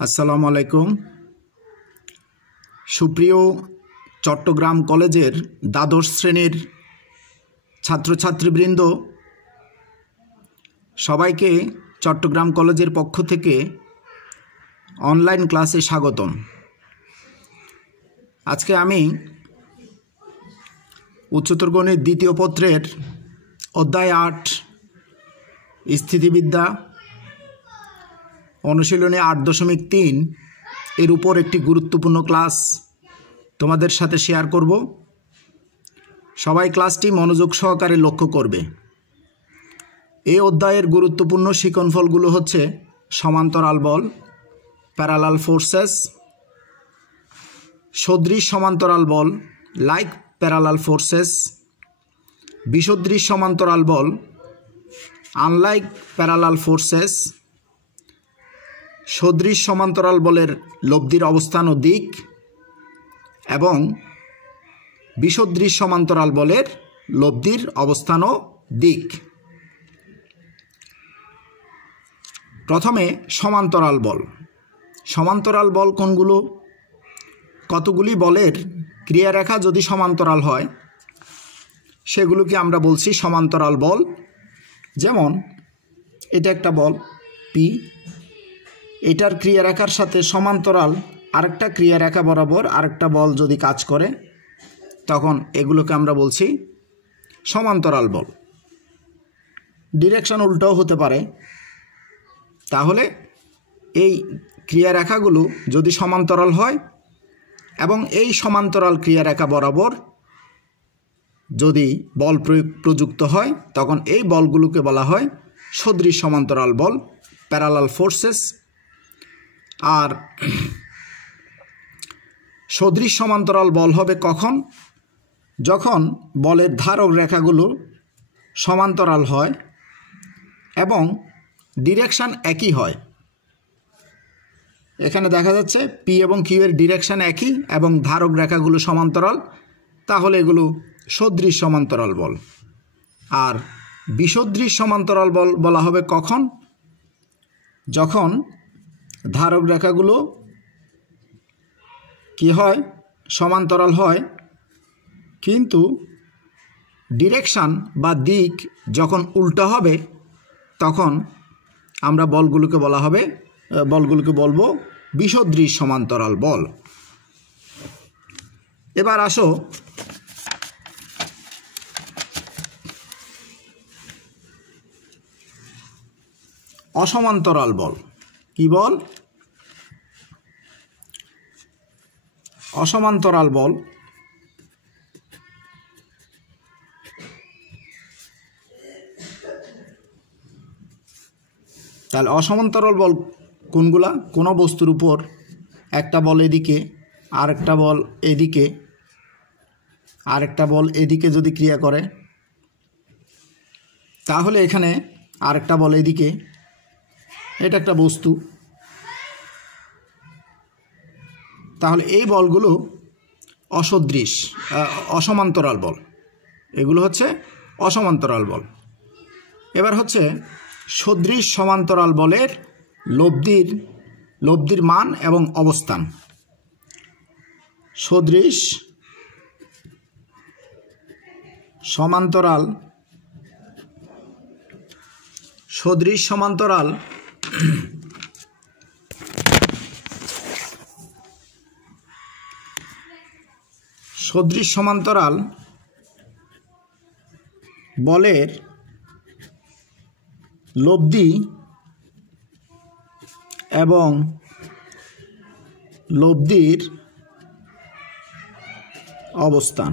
আসসালামু আলাইকুম। সুপ্রিয় চট্টগ্রাম কলেজের দ্বাদশ শ্রেণীর ছাত্রছাত্রীবৃন্দ, সবাইকে চট্টগ্রাম কলেজের পক্ষ থেকে অনলাইন ক্লাসে স্বাগতম। আজকে আমি উচ্চতর গণিত দ্বিতীয় পত্রের অধ্যায় ৮ স্থিতিবিদ্যা অনুশীলনী ৮.৩ এর উপর একটি গুরুত্বপূর্ণ ক্লাস তোমাদের সাথে শেয়ার করব। সবাই ক্লাসটি মনোযোগ সহকারে লক্ষ্য করবে। এই অধ্যায়ের গুরুত্বপূর্ণ শিক্ষণফলগুলো হচ্ছে সমান্তরাল বল, প্যারালাল ফোর্সেস, সদৃশ সমান্তরাল বল লাইক প্যারালাল ফোর্সেস, বিসদৃশ সমান্তরাল বল আনলাইক প্যারালাল ফোর্সেস, সদৃশ সমান্তরাল বলের লব্ধির অবস্থান ও দিক এবং বিসদৃশ সমান্তরাল বলের লব্ধির অবস্থান ও দিক। প্রথমে সমান্তরাল বল। সমান্তরাল বল কোনগুলো? কতগুলি বলের ক্রিয়ারেখা যদি সমান্তরাল হয় সেগুলোকে আমরা বলছি সমান্তরাল বল। যেমন এটা একটা বল পি, এটার ক্রিয়ারেখার সাথে সমান্তরাল আরেকটা ক্রিয়ারেখা বরাবর আরেকটা বল যদি কাজ করে তখন এগুলোকে আমরা বলছি সমান্তরাল বল। ডিরেকশন উল্টাও হতে পারে। তাহলে এই ক্রিয়ারেখাগুলো যদি সমান্তরাল হয় এবং এই সমান্তরাল ক্রিয়ারেখা বরাবর যদি বল প্রযুক্ত হয় তখন এই বলগুলোকে বলা হয় সদৃশ সমান্তরাল বল, প্যারালাল ফোর্সেস। আর সদৃশ সমান্তরাল বল হবে কখন? যখন বলের ধারক রেখাগুলো সমান্তরাল হয় এবং ডিরেকশন একই হয়। এখানে দেখা যাচ্ছে পি এবং কিউ এর ডিরেকশন একই এবং ধারক রেখাগুলো সমান্তরাল, তাহলে এগুলো সদৃশ সমান্তরাল বল। আর বিসদৃশ সমান্তরাল বল বলা হবে কখন? যখন ধারক রেখাগুলো কি হয়? সমান্তরাল হয়, কিন্তু ডিরেকশন বা দিক যখন উল্টা হবে তখন আমরা বলগুলোকে বলবো বিসদৃশ সমান্তরাল বল। এবার আসো অসমান্তরাল বল। কি বল? অসমান্তরাল বল তাহলে অসমান্তরাল বল কোনগুলা? কোনো বস্তুর উপর একটা বল এদিকে, আরেকটা বল এদিকে, আরেকটা বল এদিকে যদি ক্রিয়া করে তাহলে এখানে আরেকটা বল এদিকে, এটা একটা বস্তু, তাহলে এই বলগুলো অসমান্তরাল বল। এগুলো হচ্ছে অসমান্তরাল বল। এবার হচ্ছে সদৃশ সমান্তরাল বলের লব্ধির মান এবং অবস্থান। সদৃশ সমান্তরাল বলের লব্ধি এবং লব্ধির অবস্থান।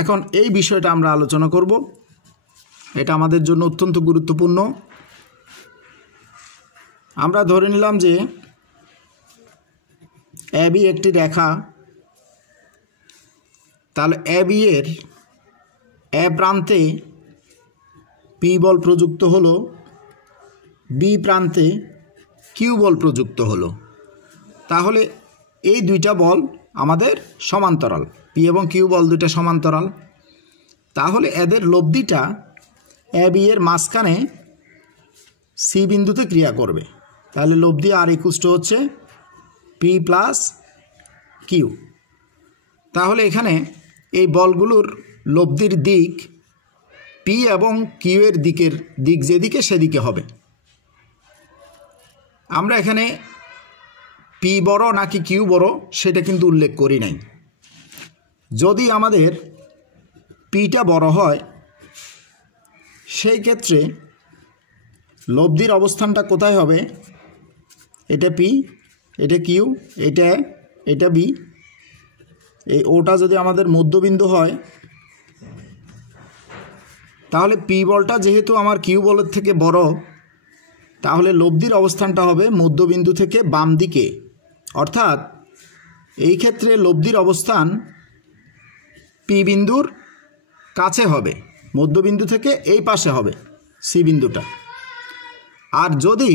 এখন এই বিষয়টা আমরা আলোচনা করব। এটা আমাদের জন্য অত্যন্ত গুরুত্বপূর্ণ। আমরা ধরে নিলাম যে এবি একটি রেখা, তাহলে এবি এর এ প্রান্তে পি বল প্রযুক্ত হলো, বি প্রান্তে কিউ বল প্রযুক্ত হলো। তাহলে এই দুইটা বল আমাদের সমান্তরাল, পি এবং কিউ বল দুইটা সমান্তরাল। তাহলে এদের লব্ধিটা এ বি এর মাঝখানে সি বিন্দুতে ক্রিয়া করবে। তাহলে লব্ধি আর ইকুয়াল টু হচ্ছে পি প্লাস কিউ। তাহলে এখানে এই বলগুলোর লব্ধির দিক পি এবং কিউ এর দিক যেদিকে সেদিকে হবে। আমরা এখানে পি বড় নাকি কিউ বড় সেটা কিন্তু উল্লেখ করি নাই। যদি আমাদের পিটা বড় হয় সেই ক্ষেত্রে লব্ধির অবস্থানটা কোথায় হবে? এটা পি, এটা কিউ, এটা বি। এই ওটা যদি আমাদের মধ্যবিন্দু হয় তাহলে পি বলটা যেহেতু আমার কিউ বলের থেকে বড়, তাহলে লব্ধির অবস্থানটা হবে মধ্যবিন্দু থেকে বাম দিকে। অর্থাৎ এই ক্ষেত্রে লব্ধির অবস্থান পি বিন্দুর কাছে হবে, মধ্যবিন্দু থেকে এই পাশে হবে সি বিন্দুটা। আর যদি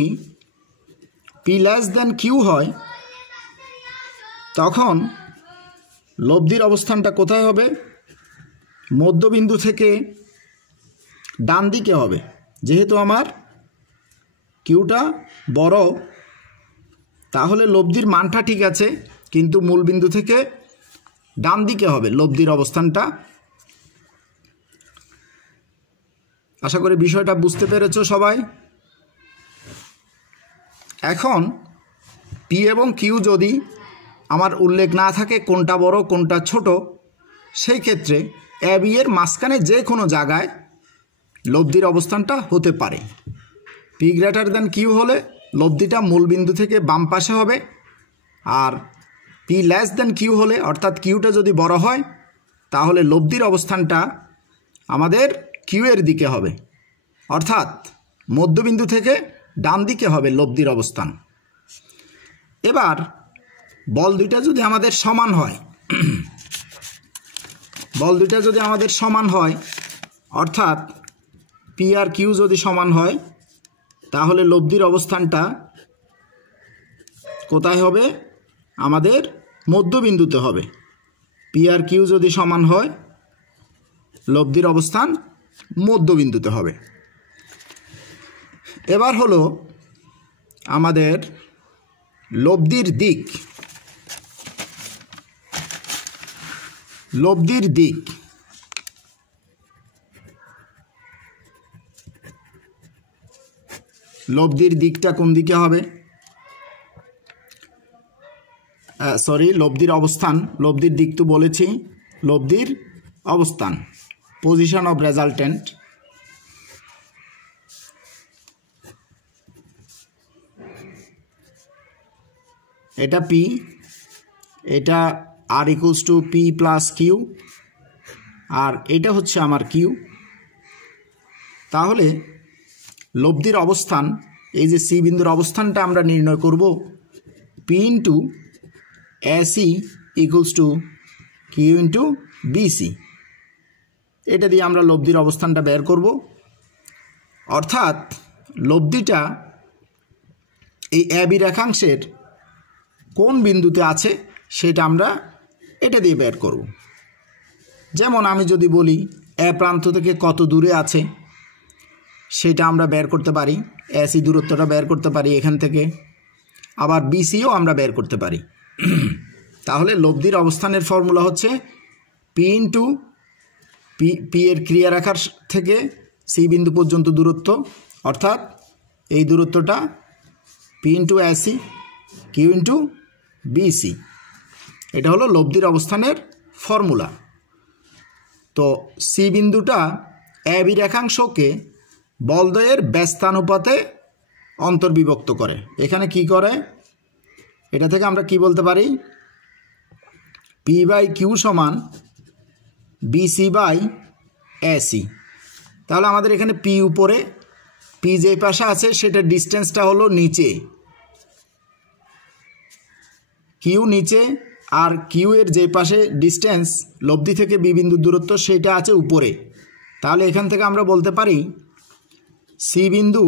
পি লেস দেন কিউ হয় তখন লব্ধির অবস্থানটা কোথায় হবে? মধ্যবিন্দু থেকে ডান দিকে হবে। যেহেতু আমার কিউটা বড় তাহলে লব্ধির মানটা ঠিক আছে, কিন্তু মূলবিন্দু থেকে ডান দিকে হবে লব্ধির অবস্থানটা। আশা করি বিষয়টা বুঝতে পেরেছো সবাই। এখন পি এবং কিউ যদি আমার উল্লেখ না থাকে কোনটা বড় কোনটা ছোট, সেই ক্ষেত্রে এ বি এর মাঝখানে যে কোনো জায়গায় লব্ধির অবস্থানটা হতে পারে। পি গ্রেটার দ্যান কিউ হলে লব্ধিটা মূলবিন্দু থেকে বাম পাশে হবে, আর পি লেস দেন কিউ হলে অর্থাৎ কিউটা যদি বড় হয় তাহলে লব্ধির অবস্থানটা আমাদের কিউ এর দিকে হবে, অর্থাৎ মধ্যবিন্দু থেকে ডান দিকে হবে লব্ধির অবস্থান। এবার বল দুইটা যদি আমাদের সমান হয়, অর্থাৎ পি আর কিউ যদি সমান হয় তাহলে লব্ধির অবস্থানটা কোথায় হবে? আমাদের মধ্যবিন্দুতে হবে। পি আর কিউ যদি সমান হয় লব্ধির অবস্থান মধ্যবিন্দুতে হবে। এবার হলো আমাদের লব্ধির দিক। লব্ধির দিকটা কোন দিকে হবে? লব্ধির অবস্থান, লব্ধির দিক তো বলেছি, লব্ধির অবস্থান, পজিশন অফ রেজাল্টেন্ট। এটা পি, এটা R equals to P plus Q, আর এটা হচ্ছে আমার কিউ। তাহলে লব্ধির অবস্থান, এই যে সি বিন্দুর অবস্থানটা আমরা নির্ণয় করব P into AC equals to Q into BC. এটা দিয়ে আমরা লব্ধির অবস্থানটা বের করব। অর্থাৎ লব্ধিটা এই এ বি রেখাংশের কোন বিন্দুতে আছে সেটা আমরা এটা দিয়ে বের করব। যেমন আমি যদি বলি এ প্রান্ত থেকে কত দূরে আছে সেটা আমরা বের করতে পারি, এসি দূরত্বটা বের করতে পারি এখান থেকে, আবার বিসিও আমরা বের করতে পারি। তাহলে লব্ধির অবস্থানের ফর্মুলা হচ্ছে পি ইন্টু পি এর ক্রিয়া রেখার থেকে সি বিন্দু পর্যন্ত দূরত্ব, অর্থাৎ এই দূরত্বটা P into AC Q into BC. এটা হলো লব্ধির অবস্থানের ফর্মুলা। তো সি বিন্দুটা এ বি রেখাংশকে বলদ্বয়ের ব্যস্তানুপাতে অন্তর্বিভক্ত করে। এখানে কি করে? এটা থেকে আমরা কি বলতে পারি? পি বাই কিউ সমান বিসি বাই এসি। তাহলে আমাদের এখানে পি উপরে, পি যে পাশে আছে সেটার ডিস্টেন্সটা হলো নিচে, কিউ নিচে, আর কিউ এর যে পাশে ডিস্টেন্স লব্ধি থেকে বি বিন্দুর দূরত্ব সেটা আছে উপরে। তাহলে এখান থেকে আমরা বলতে পারি সি বিন্দু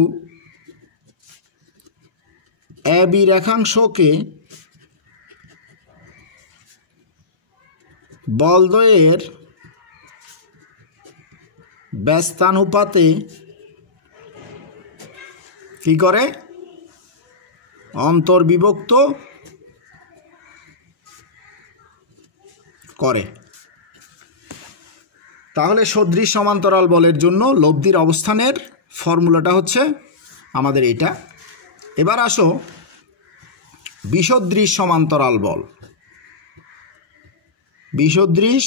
এ বি রেখাংশকে বলদ্বয়ের ব্যস্তানুপাতে কি করে অন্তর্বিভক্ত করে। তাহলে সদৃশ সমান্তরাল বলের জন্য লব্ধির অবস্থানের ফর্মুলাটা হচ্ছে আমাদের এটা। এবার আসো বিষদৃশ সমান্তরাল বল। বিষদৃশ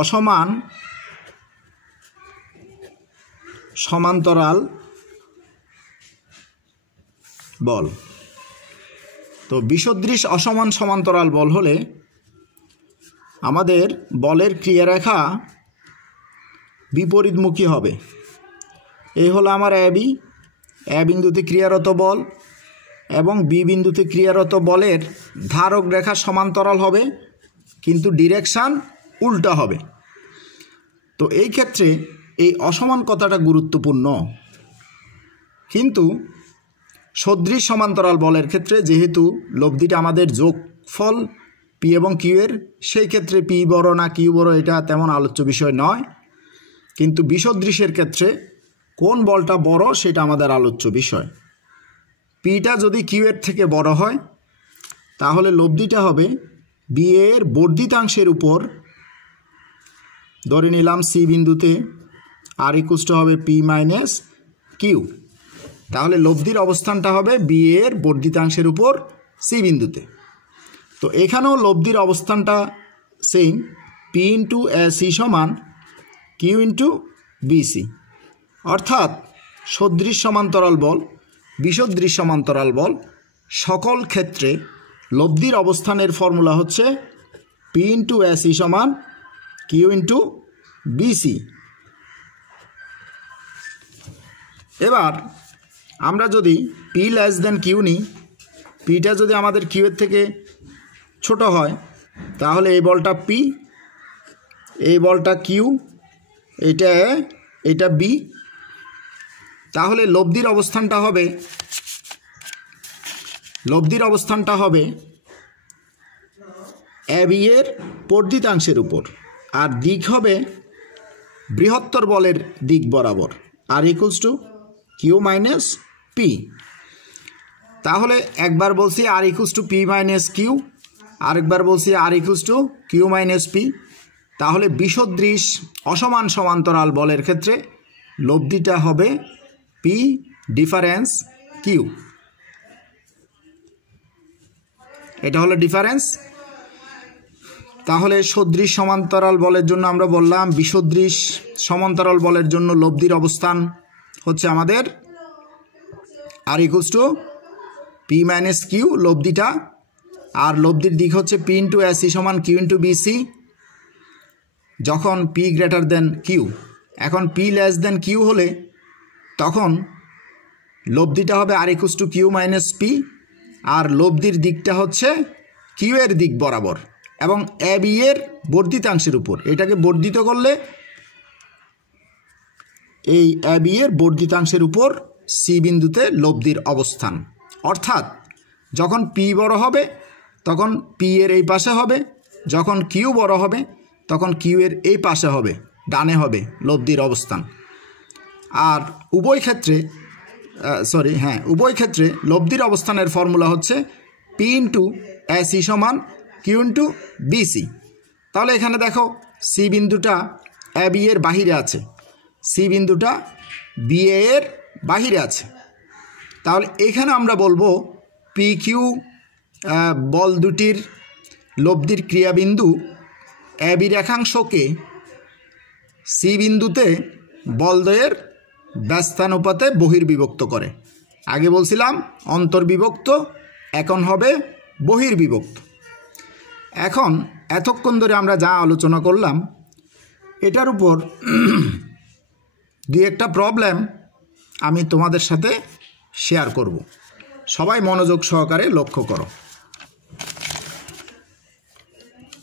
অসমান সমান্তরাল বল। তো বিষদৃশ অসমান সমান্তরাল বল হলে আমাদের বলের ক্রিয়ারেখা বিপরীতমুখী হবে। এই হলো আমার এ বিন্দুতে ক্রিয়ারত বল এবং বি বিন্দুতে ক্রিয়ারত বলের ধারক রেখা সমান্তরাল হবে, কিন্তু ডিরেকশান উল্টা হবে। তো এই ক্ষেত্রে এই অসমান কথাটা গুরুত্বপূর্ণ, কিন্তু সদৃশ সমান্তরাল বলের ক্ষেত্রে যেহেতু লব্ধিটা আমাদের যোগফল পি এবং কিউ এর, সেই ক্ষেত্রে পি বড় না কিউ বড় এটা তেমন আলোচ্য বিষয় নয়, কিন্তু বিষদৃশের ক্ষেত্রে কোন বলটা বড় সেটা আমাদের আলোচ্য বিষয়। পিটা যদি কিউ এর থেকে বড় হয় তাহলে লব্ধিটা হবে বি এর বর্ধিতাংশের উপর, ধরে নিলাম সি বিন্দুতে আর ইকুয়াল হবে পি মাইনাস কিউ, তাহলে লব্ধির অবস্থানটা হবে বি এর বর্ধিতাংশের উপর সি বিন্দুতে। তো এখানেও লব্ধির অবস্থানটা সেম, পি ইন্টু সি সমান কিউ ইন্টু বিসি, অর্থাৎ সদৃশ সমান্তরাল বল বিষদৃশ সমান্তরাল বল সকল ক্ষেত্রে লব্ধির অবস্থানের ফর্মুলা হচ্ছে পি ইন্টু সি সমান কিউ ইন্টু বিসি। এবার আমরা যদি পি লেস দেন কিউ নিই, পিটা যদি আমাদের কিউ এর থেকে ছোট হয় তাহলে এই বলটা পি, এই বলটা কিউ, এটা বি, তাহলে লব্ধির অবস্থানটা হবে এ বি এর বর্ধিতাংশের উপর, আর দিক হবে বৃহত্তর বলের দিক বরাবর, R equals to Q minus P. তাহলে একবার বলছি R equals to P minus Q, আরেকবার বলছি R equals to Q minus P. তাহলে বিষদৃশ অসমান সমান্তরাল বলের ক্ষেত্রে লব্ধিটা হবে পি ডিফারেন্স কিউ, এটা হলো ডিফারেন্স। তাহলে সদৃশ সমান্তরাল বলের জন্য আমরা বললাম বিষদৃশ সমান্তরাল বলের জন্য লব্ধির অবস্থান হচ্ছে আমাদের R equals to P minus Q লব্ধিটা, আর লব্ধির দিক হচ্ছে পি ইন্টু এসি সমান কিউ ইন্টু বিসি যখন পি গ্রেটার দেন কিউ। এখন পি লেস দেন কিউ হলে তখন লব্ধিটা হবে R equals to Q minus P, আর লব্ধির দিকটা হচ্ছে কিউ এর দিক বরাবর এবং এ বি এর বর্ধিতাংশের উপর। এটাকে বর্ধিত করলে এই এ বি এর বর্ধিতাংশের উপর সি বিন্দুতে লব্ধির অবস্থান, অর্থাৎ যখন পি বড় হবে তখন পি এর এই পাশে হবে, যখন কিউ বড় হবে তখন কিউ এর এই পাশে হবে, ডানে হবে লব্ধির অবস্থান। আর উভয় ক্ষেত্রে লব্ধির অবস্থানের ফর্মুলা হচ্ছে পি ইন্টু এসি সমান কিউ ইন্টু বিসি। তাহলে এখানে দেখো সি বিন্দুটা এ বি এর বাহিরে আছে, সি বিন্দুটা বি এর বাহিরে আছে, তাহলে এখানে আমরা বলবো পি কিউ বল দুটির লব্ধির ক্রিয়াবিন্দু এ বি রেখাংশকে সি বিন্দুতে বলদ্বয়ের ব্যস্তানুপাতে বহির্বিভক্ত করে। আগে বলছিলাম অন্তর্বিভক্ত, এখন হবে বহির্বিভক্ত। এখন এতক্ষণ ধরে আমরা যা আলোচনা করলাম এটার উপর দুই একটা প্রবলেম আমি তোমাদের সাথে শেয়ার করব, সবাই মনোযোগ সহকারে লক্ষ্য করো।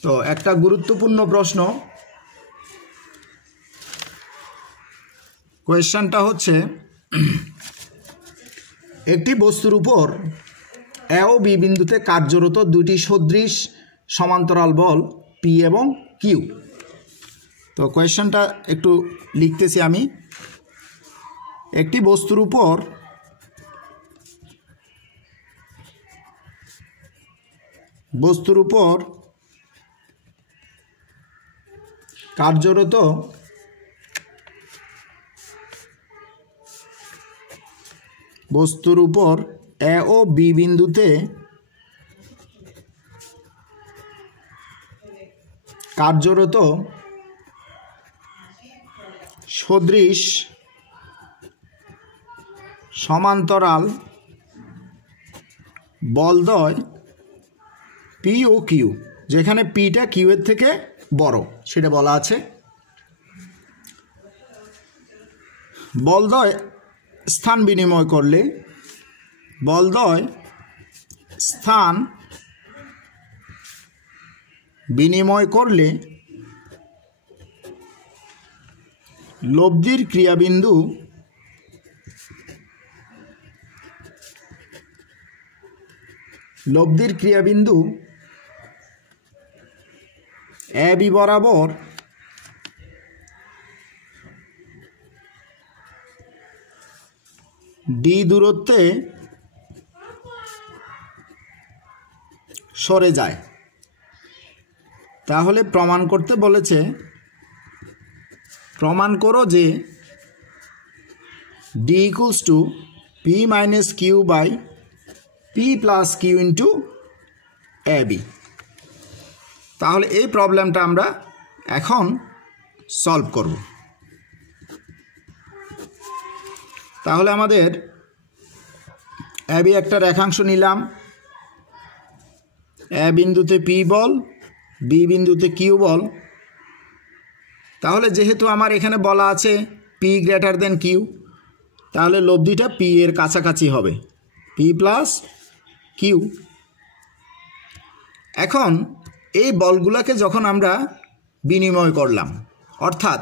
তো একটা গুরুত্বপূর্ণ প্রশ্ন, কোয়েশ্চনটা হচ্ছে একটি বস্তুর উপর এ ও বি বিন্দুতে কার্যরত দুটি সদৃশ সমান্তরাল বল পি এবং কিউ। তো কোয়েশ্চেনটা একটু লিখতেছি আমি। একটি বস্তুর উপর কার্যরত বস্তুর উপর এ ও বি বিন্দুতে কার্যরত সদৃশ সমান্তরাল বলদ্বয় পি ও কিউ, যেখানে পিটা কিউ এর থেকে বড় সেটা বলা আছে। বলদ্বয় স্থান বিনিময় করলে লব্ধির ক্রিয়াবিন্দু এ বি বরাবর ডি দূরত্বে সরে যায়। তাহলে প্রমাণ করতে বলেছে, প্রমাণ করো যে D equals to P minus Q by P plus Q into A B. তাহলে এই প্রবলেমটা আমরা এখন সলভ করব। তাহলে আমাদের এ বি একটা রেখাংশ নিলাম, এ বিন্দুতে পি বল, বি বিন্দুতে কিউ বল। তাহলে যেহেতু আমার এখানে বলা আছে পি গ্রেটার দেন কিউ, তাহলে লব্ধিটা পি এর কাছাকাছি হবে, পি প্লাস কিউ। এখন এই বলগুলোকে যখন আমরা বিনিময় করলাম, অর্থাৎ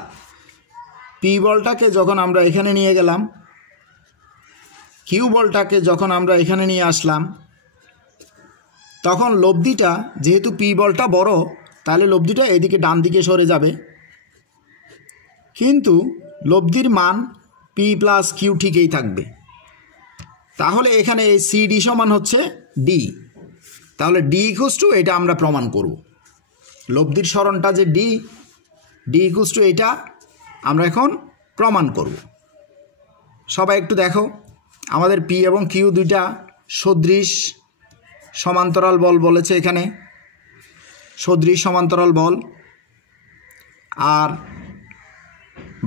পি বলটাকে যখন আমরা এখানে নিয়ে গেলাম, কিউ বলটাকে যখন আমরা এখানে নিয়ে আসলাম, তখন লব্ধিটা যেহেতু পি বলটা বড়, তাহলে লব্ধিটা এদিকে ডান দিকে সরে যাবে, কিন্তু লব্ধির মান পি প্লাস কিউ ঠিকই থাকবে। তাহলে এখানে এই সিডি সমান হচ্ছে ডি। তাহলে ডি ইকুয়ালস টু এটা আমরা প্রমাণ করব। লব্ধির সরণটা যে ডি ইকুয়ালস টু এটা আমরা এখন প্রমাণ করব। সবাই একটু দেখো, আমাদের পি এবং কিউ দুইটা সদৃশ সমান্তরাল বল বলেছে, এখানে সদৃশ সমান্তরাল বল। আর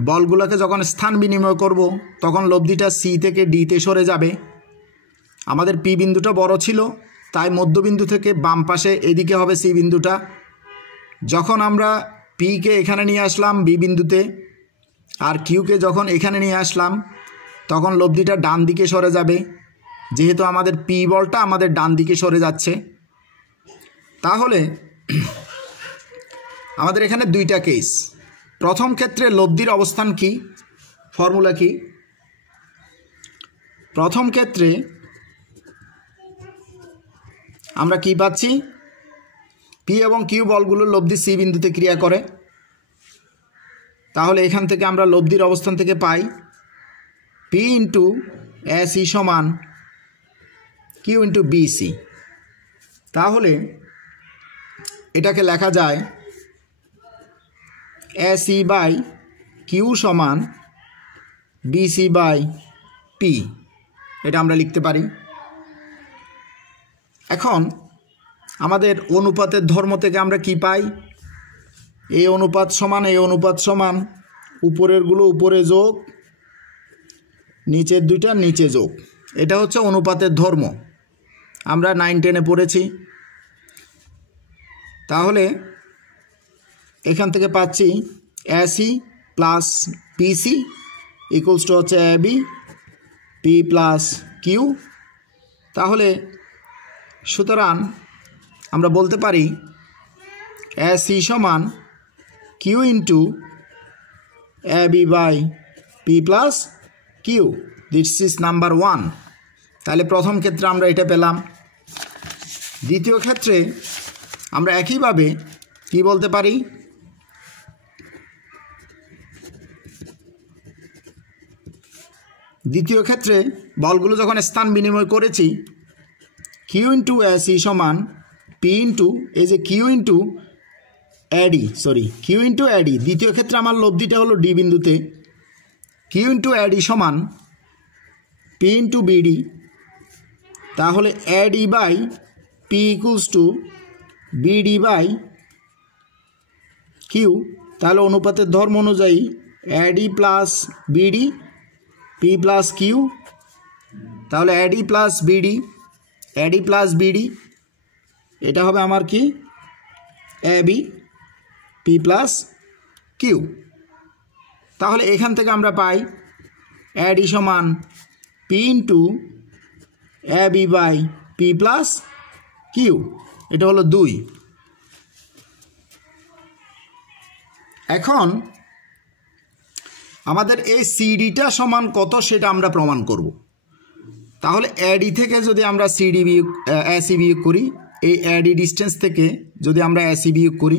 বলগুলোকে যখন স্থান বিনিময় করব, তখন লব্ধিটা সি থেকে ডিতে সরে যাবে। আমাদের পি বিন্দুটা বড় ছিল, তাই মধ্যবিন্দু থেকে বাম পাশে এদিকে হবে সি বিন্দুটা। যখন আমরা পিকে এখানে নিয়ে আসলাম বি বিন্দুতে, আর কিউকে যখন এখানে নিয়ে আসলাম, তখন লব্ধিটা ডান দিকে সরে যাবে, যেহেতু আমাদের পি বলটা আমাদের ডান দিকে সরে যাচ্ছে। তাহলে আমাদের এখানে দুইটা কেস। প্রথম ক্ষেত্রে লব্ধির অবস্থান কি, ফর্মুলা কি? প্রথম ক্ষেত্রে আমরা কি পাচ্ছি, পি এবং কিউ বলগুলো লব্ধি সি বিন্দুতে ক্রিয়া করে। তাহলে এখান থেকে আমরা লব্ধির অবস্থান থেকে পাই পি ইন্টু এ সি সমান কিউ ইন্টু বি সি। তাহলে এটাকে লেখা যায় এ সি বাই কিউ সমান বি সি বাই পি, এটা আমরা লিখতে পারি। এখন আমাদের অনুপাতের ধর্ম থেকে আমরা কি পাই, এই অনুপাত সমান এই অনুপাত সমান, উপরেরগুলো উপরে যোগ, নিচের দুইটা নিচে যোগ। এটা হচ্ছে অনুপাতের ধর্ম, আমরা 9-10-এ পড়েছি। তাহলে এখান থেকে পাচ্ছি AC plus PC equals to হচ্ছে A B P plus Q. তাহলে সুতরাং আমরা বলতে পারি এসি সমান Q into A B by P plus Q. This is number 1। তাহলে প্রথম ক্ষেত্রে আমরা এটা পেলাম। দ্বিতীয় ক্ষেত্রে আমরা একইভাবে কি বলতে পারি, দ্বিতীয় ক্ষেত্রে বলগুলো যখন স্থান বিনিময় করেছি কিউ ইন্টু এসি সমান পি ইন্টু এই যে কিউ ইন্টু অ্যাডি দ্বিতীয় ক্ষেত্রে আমার লব্ধিটা হলো ডি বিন্দুতে কিউ ইন্টু অ্যাডি সমান পি ইন্টু বিডি তাহলে AD by P equals to BD by Q তাহলে অনুপাতের ধর্ম অনুযায়ী AD plus BD P plus Q তাহলে অ্যাডি প্লাস বিডি এটা হবে আমার কি এবি পি প্লাস কিউ তাহলে এখান থেকে আমরা পাই অ্যাডি সমান P into AB by P plus Q এটা হলো 2 এখন আমাদের এই সিডিটা সমান কত সেটা আমরা প্রমাণ করব তাহলে অ্যাডি থেকে যদি আমরা সিডি বিয়োগ এসি বিয়োগ করি এই অ্যাডি ডিস্টেন্স থেকে যদি আমরা এসি বিয়োগ করি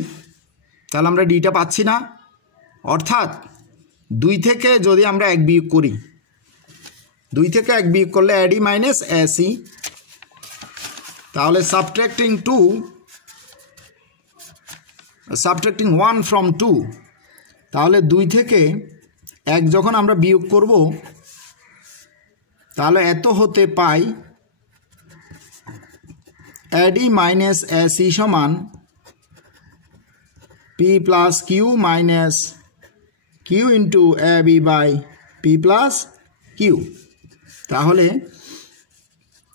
তাহলে আমরা ডিটা পাচ্ছি না অর্থাৎ 2 থেকে যদি আমরা 1 বিয়োগ করি 2 থেকে 1 বিয়োগ করলে অ্যাডি মাইনাস এসি তাহলে সাবট্রাক্টিং 1 ফ্রম 2 তাহলে 2 থেকে 1 যখন আমরা বিয়োগ করব তাহলে এত হতে পাই অ্যাডি মাইনাস এসি সমান P plus Q minus Q into AB by P plus Q তাহলে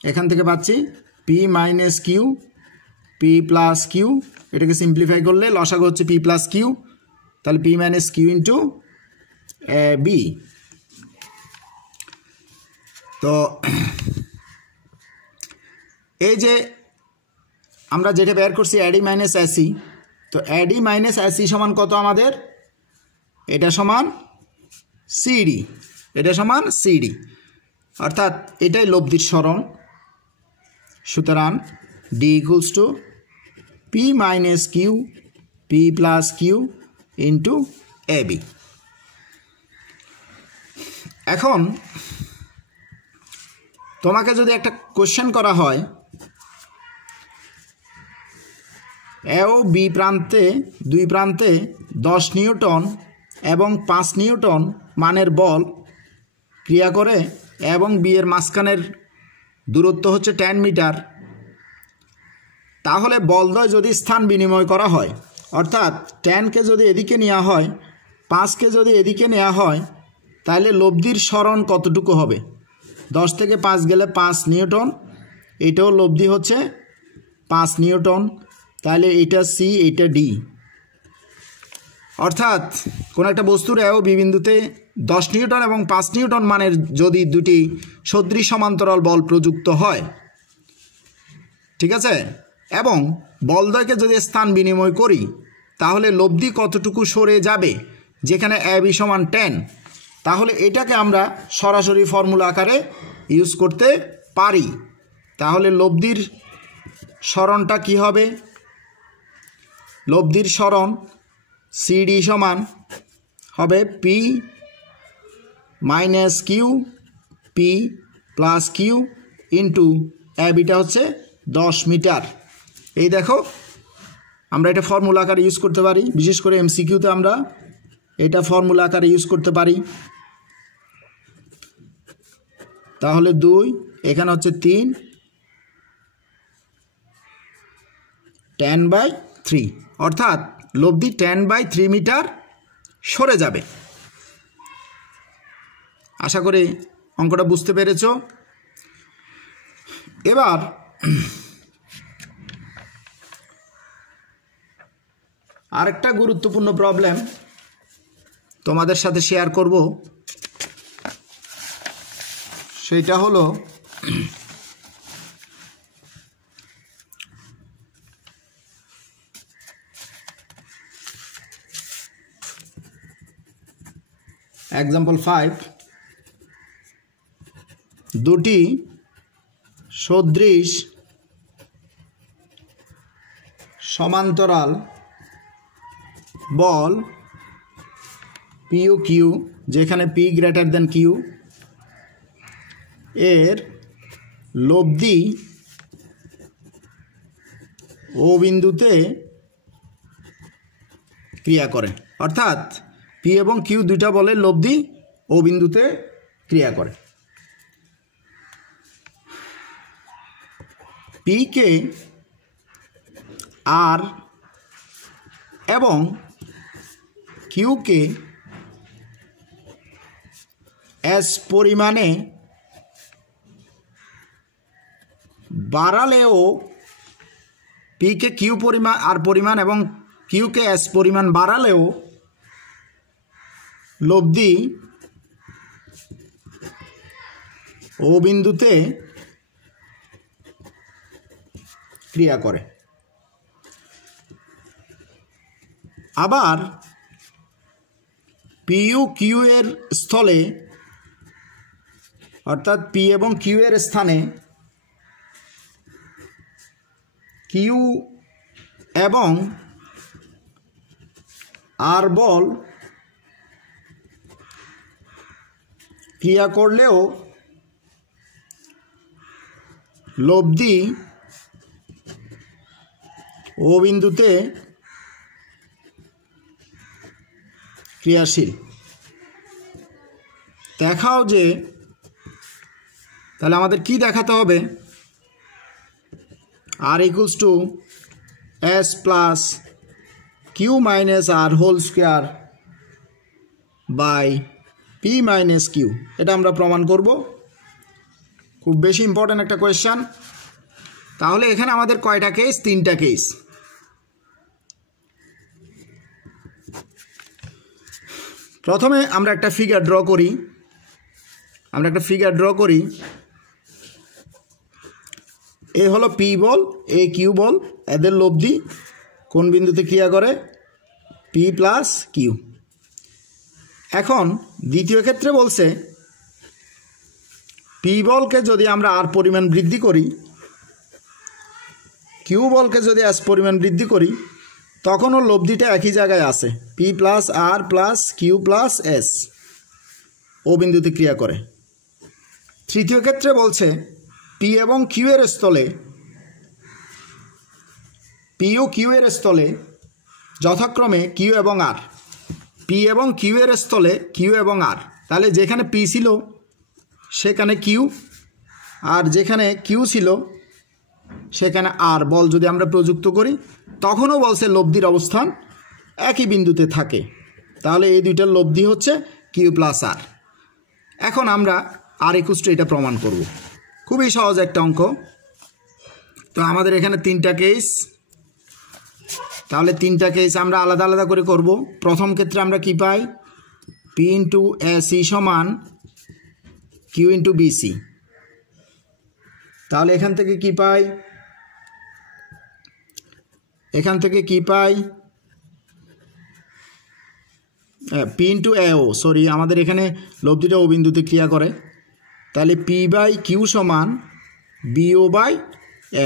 এখান থেকে পাচ্ছি P minus Q P plus Q এটাকে সিম্পলিফাই করলে লসাগু হচ্ছে পি প্লাস কিউ তাহলে P minus Q into B তো এই যে আমরা যেটা বের করছি অ্যাডি মাইনাস এসি তো অ্যাডি মাইনাস এসি সমান কত আমাদের এটা সমান সিডি অর্থাৎ এটাই লব্ধির সরণ সুতরাং D equals to P minus Q P plus Q into AB এখন তোমাকে যদি একটা কোশ্চেন করা হয় এ ও বি প্রান্তে 2 প্রান্তে 10 নিউটন এবং 5 নিউটন মানের বল ক্রিয়া করে এবং বি এর মাঝখানের দূরত্ব হচ্ছে 10 মিটার তাহলে বলদ্বয় যদি স্থান বিনিময় করা হয় অর্থাৎ 10কে যদি এদিকে নেওয়া হয় 5কে যদি এদিকে নেওয়া হয় তাহলে লব্ধির সরণ কতটুকু হবে 10 থেকে 5 গেলে 5 নিউটন এটাও লব্ধি হচ্ছে 5 নিউটন তাহলে এটা সি এটা ডি অর্থাৎ কোন একটা বস্তুর এ ও বি বিন্দুতে 10 নিউটন এবং 5 নিউটন মানের যদি দুটি সদৃশ সমান্তরাল বল প্রযুক্ত হয় ঠিক আছে এবং বলদ্বয়কে যদি স্থান বিনিময় করি তাহলে লব্ধি কতটুকু সরে যাবে যেখানে এ বি সমান 10 তাহলে এটাকে আমরা সরাসরি ফর্মুলা আকারে ইউজ করতে পারি তাহলে লব্ধির সরণটা কি হবে লব্ধির সরণ সিডি সমান হবে P minus Q P plus Q into এবিটা হচ্ছে 10 মিটার এই দেখো আমরা এটা ফর্মুলা আকারে ইউজ করতে পারি বিশেষ করে এমসিকিউতে আমরা এটা ফর্মুলা আকারে ইউজ করতে পারি তাহলে 2 এখানে হচ্ছে 3 10/3 অর্থাৎ লব্ধি 10/3 মিটার সরে যাবে আশা করি অঙ্কটা বুঝতে পেরেছো এবার আরেকটা গুরুত্বপূর্ণ প্রবলেম তোমাদের সাথে শেয়ার করব সেটা হলো एग्जाम्पल 5 দুটি সদৃশ সমান্তরাল বল পি ও কিউ যেখানে পি গ্রেটার দেন কিউ এর লব্ধি ও বিন্দুতে ক্রিয়া করে, অর্থাৎ পি এবং কিউ দুইটা বলের লব্ধি ও বিন্দুতে ক্রিয়া করে। পি কে আর এবং কিউ কে এস পরিমাণে বাড়ালেও, পি কে কিউ পরিমাণ আর পরিমাণ এবং কিউ কে এস পরিমাণ বাড়ালেও লব্ধি ও বিন্দুতে ক্রিয়া করে। আবার পিইউ কিউ এর স্থলে, অর্থাৎ পি এবং কিউ এর স্থানে কিউ এবং আর বল ক্রিয়া করলেও লব্ধি ও বিন্দুতে ক্রিয়াশীল। দেখাও যে, তাহলে আমাদের কি দেখাতে হবে? R equals to S plus Q minus R whole square by P minus Q. এটা আমরা প্রমাণ করব। খুব বেশি ইম্পর্ট্যান্ট একটা কোয়েশ্চান। তাহলে এখানে আমাদের কয়টা কেস? 3টা কেস। প্রথমে আমরা একটা ফিগার ড্র করি। এ হলো পি বল, এ কিউ বল, এদের লব্ধি কোন বিন্দুতে ক্রিয়া করে? P plus Q. এখন দ্বিতীয় ক্ষেত্রে বলছে পি বলকে যদি আমরা আর পরিমাণ বৃদ্ধি করি, কিউ বলকে যদি এস পরিমাণ বৃদ্ধি করি, তখনও লব্ধিটা একই জায়গায় আছে, P plus R plus Q plus S O বিন্দুতে ক্রিয়া করে। তৃতীয় ক্ষেত্রে বলছে পি এবং কিউ এর স্থলে, পি ও কিউ এর স্থলে যথাক্রমে কিউ এবং আর, পি এবং কিউ এর স্থলে কিউ এবং আর। তাহলে যেখানে পি ছিল সেখানে কিউ, আর যেখানে কিউ ছিল সেখানে আর বল যদি আমরা প্রযুক্ত করি, তখনও বলছে লব্ধির অবস্থান একই বিন্দুতে থাকে। তাহলে এই দুইটার লব্ধি হচ্ছে কিউ প্লাস আর। এখন আমরা আর ইকুয়ালস টু এটা প্রমাণ করব। খুবই সহজ একটা অঙ্ক। তো আমাদের এখানে 3টা কেস, তাহলে 3টা কেস আমরা আলাদা আলাদা করে করব। প্রথম ক্ষেত্রে আমরা কি পাই? পি ইন্টু এসি সমান কিউ ইন্টু বিসি। তাহলে এখান থেকে কি পাই? পি ইন্টু এও, সরি আমাদের এখানে লব্ধিটা ও বিন্দুতে ক্রিয়া করে। তাহলে পি বাই কিউ সমান বিও বাই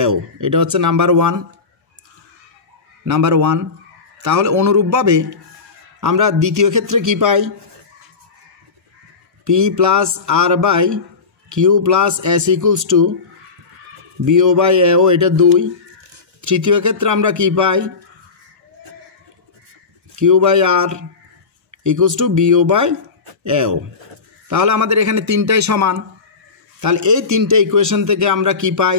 এও। এটা হচ্ছে নাম্বার ওয়ান। তাহলে অনুরূপভাবে আমরা দ্বিতীয় ক্ষেত্রে কি পাই? P plus R by Q plus S equals to BO by AO, এটা 2। তৃতীয় ক্ষেত্রে আমরা কি পাই? Q by R equals to BO by AO. তাহলে আমাদের এখানে 3টাই সমান। তাহলে এই 3টে ইকুয়েশন থেকে আমরা কি পাই?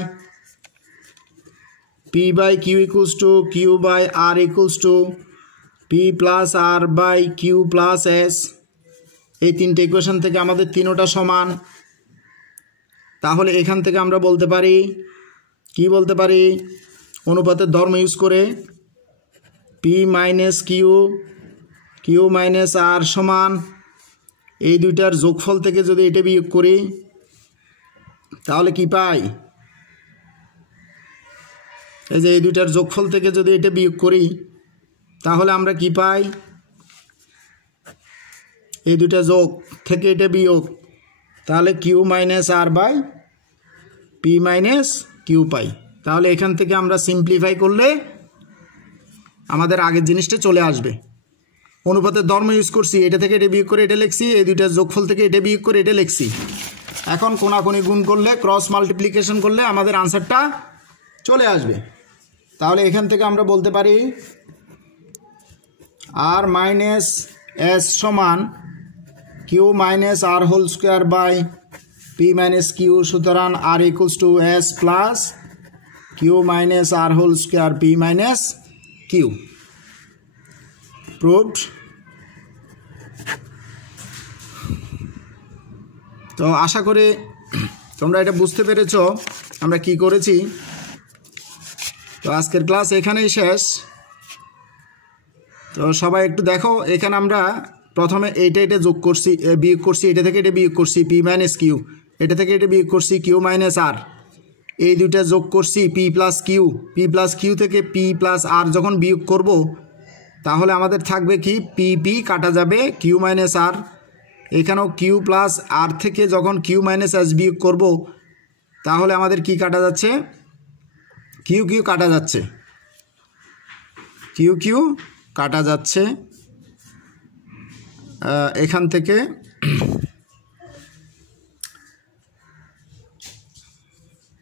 P by Q equals to Q by R equals to P plus R by Q plus S. এই 3টে ইকুয়েশন থেকে আমাদের 3টা সমান। তাহলে এখান থেকে আমরা বলতে পারি, কি বলতে পারি? অনুপাতের ধর্ম ইউজ করে পি মাইনাস কিউ মাইনাস আর সমান এই দুইটার যোগফল থেকে যদি এটা বিয়োগ করি তাহলে কি পাই? এই যে এই দুইটার যোগফল থেকে যদি এটা বিয়োগ করি তাহলে আমরা কি পাই? এই দুইটা যোগ থেকে এটা বিয়োগ, তাহলে Q minus R by P minus Q পাই। তাহলে এখান থেকে আমরা সিম্পলিফাই করলে আমাদের আগের জিনিসটা চলে আসবে। অনুপাতের ধর্ম ইউজ করছি, এটা থেকে এটা বিয়োগ করে এটা লিখছি, এই দুইটার যোগফল থেকে এটা বিয়োগ করে এটা লিখছি। এখন কোনাকুনি গুণ করলে ক্রস মাল্টিপ্লিকেশন করলে আমাদের আনসারটা চলে আসবে। তাহলে এখান থেকে আমরা বলতে পারি আর মাইনাস এস সমান Q minus R whole square by P minus Q. সুতরাং R equals to S plus Q minus R whole square P minus Q. Proved. তো আশা করি তোমরা এটা বুঝতে পেরেছ আমরা কি করেছি। তো আজকের ক্লাস এখানেই শেষ। তো সবাই একটু দেখো, এখানে আমরা প্রথমে এটা যোগ করছি, বিয়োগ করছি, এটা থেকে এটা বিয়োগ করছি পি মাইনাস কিউ, এটা থেকে এটা বিয়োগ করছি কিউ মাইনাস আর, এই দুইটা যোগ করছি পি প্লাস কিউ থেকে পি প্লাস আর যখন বিয়োগ করব তাহলে আমাদের থাকবে কি পি পি কাটা যাবে কিউ মাইনাস আর। এখানেও কিউ প্লাস আর থেকে যখন কিউ মাইনাস এস বিয়োগ করব তাহলে আমাদের কি কাটা যাচ্ছে, কিউ কিউ কাটা যাচ্ছে, কিউ কিউ কাটা যাচ্ছে। এখান থেকে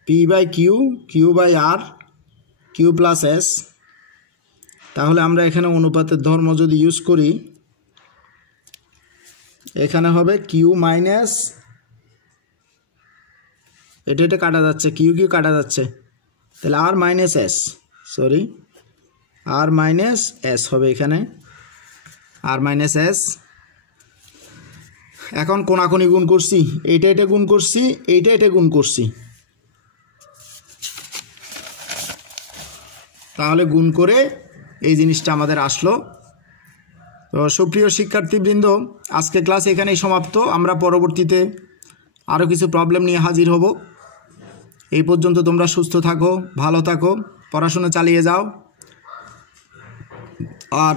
P by Q by R, Q plus S. তাহলে আমরা এখানে অনুপাতের ধর্ম যদি ইউজ করি এখানে হবে কিউ মাইনাস, এটা কাটা যাচ্ছে, কিউ কিউ কাটা যাচ্ছে, তাহলে আর মাইনাস এস, সরি আর মাইনাস এস হবে এখানে, আর মাইনাস এস। এখন কোনাকুনি গুণ করছি, এটা গুণ করছি, এটা গুণ করছি, তাহলে গুণ করে এই জিনিসটা আমাদের আসলো। তো সুপ্রিয় শিক্ষার্থীবৃন্দ, আজকে ক্লাস এখানেই সমাপ্ত। আমরা পরবর্তীতে আরও কিছু প্রবলেম নিয়ে হাজির হব। এই পর্যন্ত তোমরা সুস্থ থাকো, ভালো থাকো, পড়াশোনা চালিয়ে যাও। আর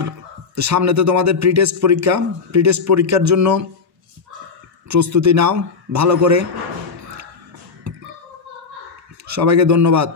সামনে তো তোমাদের প্রি টেস্ট পরীক্ষার জন্য প্রস্তুতি নাও ভালো করে। সবাইকে ধন্যবাদ।